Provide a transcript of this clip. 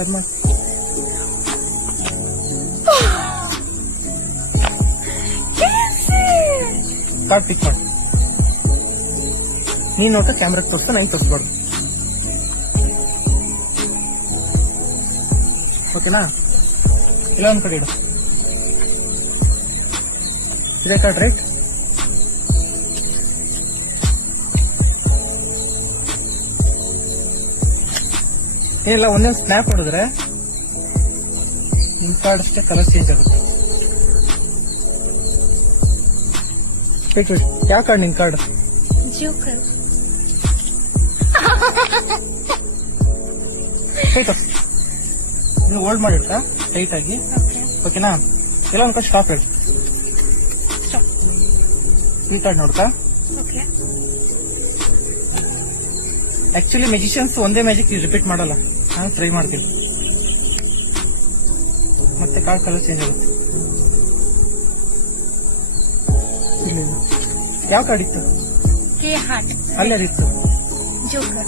ಅದ್ಮ card ಪಿಕ್ ಮಾಡು. ನೀನ್ ನೋಟ ಕ್ಯಾಮ್ರಾಕ್ ತೋರಿಸ್ತಾ ನಂಗೆ ತೋರಿಸ್ಬಾರ್ದು. ಓಕೆನಾ? ಇಲ್ಲ ಒಂದ್ ಕಡೆ ಇಡು. ಇದೇ ಕಾರ್ಡ್ ರೈಟ್? ಏನಿಲ್ಲ, ಒಂದೊಂದು ಸ್ನ್ಯಾಪ್ ಹೊಡೆದ್ರೆ ನಿಮ್ ಕಾರ್ಡ್ ಅಷ್ಟೇ ಕಲರ್ ಚೇಂಜ್ ಆಗುತ್ತೆ. ಯಾವ ಕಾರ್ಡ್ ನಿನ್ ಕಾರ್ಡ್? ಜೋಕರ್. ನೀವು ಹೋಲ್ಡ್ ಮಾಡಿರ್ತಾ ಟೈಟ್ ಆಗಿ. ಓಕೆನಾ? ಎಲ್ಲ ಒಂದ್ ಕಡೆ ಸ್ಟಾಪ್ ಹೇಳಿ. ಈ ಕಾರ್ಡ್ ನೋಡ್ತಾ. ಆಕ್ಚುಲಿ ಮ್ಯಾಜಿಷಿಯನ್ಸ್ ಒಂದೇ ಮ್ಯಾಜಿಕ್ ರಿಪೀಟ್ ಮಾಡಲ್ಲ, ನಾನು ಟ್ರೈ ಮಾಡ್ತೀನಿ. ಮತ್ತೆ ಕಾರ್ಡ್ ಕಲರ್ ಚೇಂಜ್ ಆಗುತ್ತೆ. ಯಾವ ಕಾರ್ಡ್ ಇತ್ತು? ಹಾರ್ಟ್. ಅಲ್ಲಿ ಅದಿತ್ತು. ಜೋಕರ್.